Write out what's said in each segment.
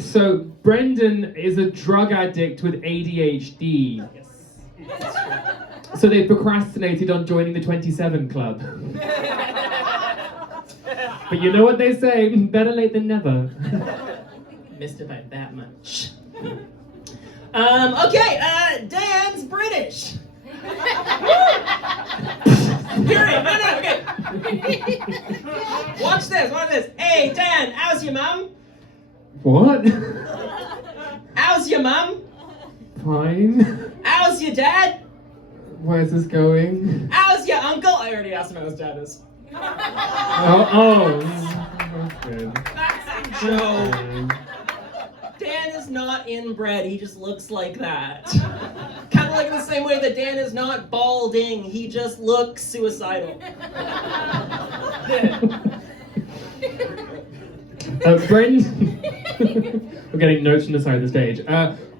So Brendan is a drug addict with ADHD. Yes. So they procrastinated on joining the 27 Club. But you know what they say, better late than never. Missed it by that much. Okay, Dan's British. Period. No, okay. Watch this. Hey, Dan, how's your mum? What? How's your mum? Fine. How's your dad? Where's this going? How's your uncle? I already asked him how his dad is. Oh, that's good. That's a joke. Dan is not inbred, he just looks like that. Kind of like in the same way that Dan is not balding, he just looks suicidal. Brendan, we're getting notes from the side of the stage.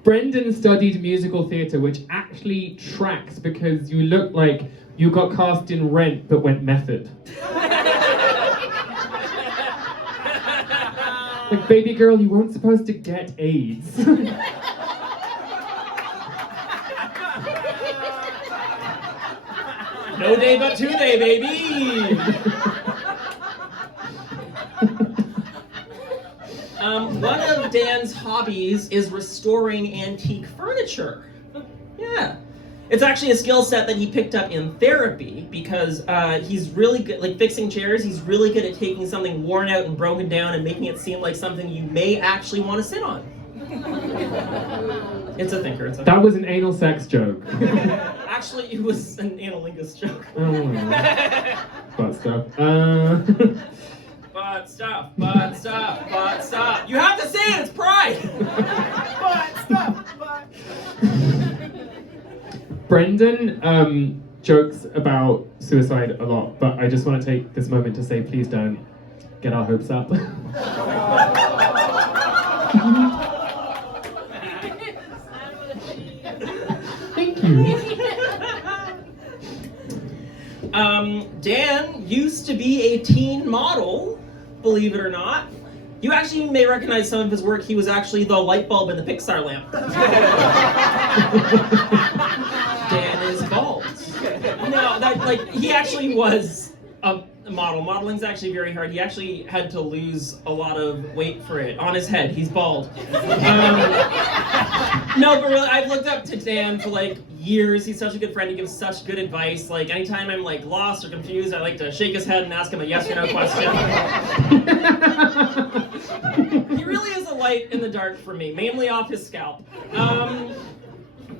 Brendan studied musical theatre, which actually tracks because you look like you got cast in Rent but went method. Like, baby girl, you weren't supposed to get AIDS. No day but today, baby! One of Dan's hobbies is restoring antique furniture. Yeah. It's actually a skill set that he picked up in therapy because he's really good, like fixing chairs, he's really good at taking something worn out and broken down and making it seem like something you may actually want to sit on. It's a thinker, That was an anal sex joke. Actually, it was an analingus joke. Oh. Butt stuff. Butt stuff. You have to say it, it's pride! Butt stuff. Brendan jokes about suicide a lot, but I just want to take this moment to say, please don't get our hopes up. Thank you. Dan used to be a teen model, believe it or not. You actually may recognize some of his work. He was actually the light bulb in the Pixar lamp. Dan is bald. No, he actually was a model. Modeling's actually very hard. He actually had to lose a lot of weight for it. On his head, he's bald. No, but really, I've looked up to Dan for years. He's such a good friend. He gives such good advice. Anytime I'm lost or confused, I like to shake his head and ask him a yes or no question. He really is a light in the dark for me, mainly off his scalp.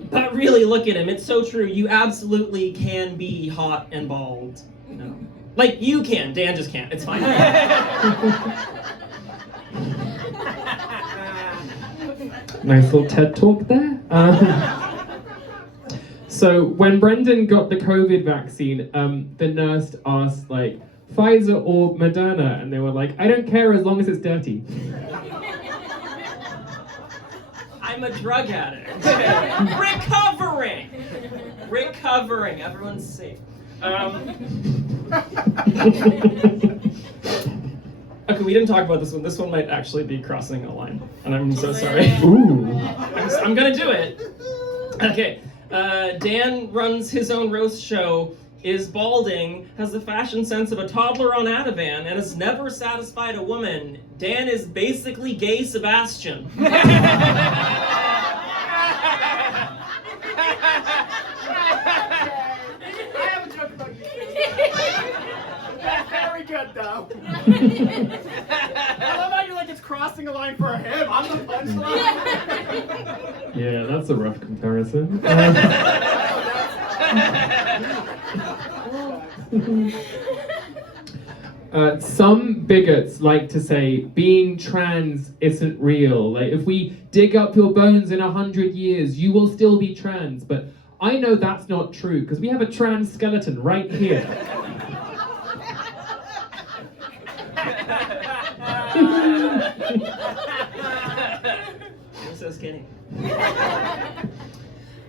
But really, look at him. It's so true. You absolutely can be hot and bald. No. You can. Dan just can't. It's fine. Nice little TED talk there. So when Brendan got the COVID vaccine, the nurse asked Pfizer or Moderna, and they were like, I don't care as long as it's dirty. I'm a drug addict. Recovering. Everyone's safe. Okay, we didn't talk about this one. This one might actually be crossing a line, and I'm so sorry. Ooh. I'm gonna do it. Okay, Dan runs his own roast show, is balding, has the fashion sense of a toddler on Ativan, and has never satisfied a woman. Dan is basically gay Sebastian. Very good, though. I love how you're it's crossing a line for him. I'm the punchline. Yeah, that's a rough comparison. Some bigots like to say being trans isn't real. If we dig up your bones in 100 years, you will still be trans. But I know that's not true because we have a trans skeleton right here. You're so skinny.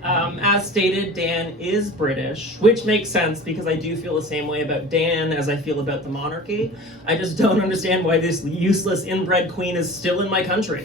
As stated, Dan is British, which makes sense because I do feel the same way about Dan as I feel about the monarchy. I just don't understand why this useless inbred queen is still in my country.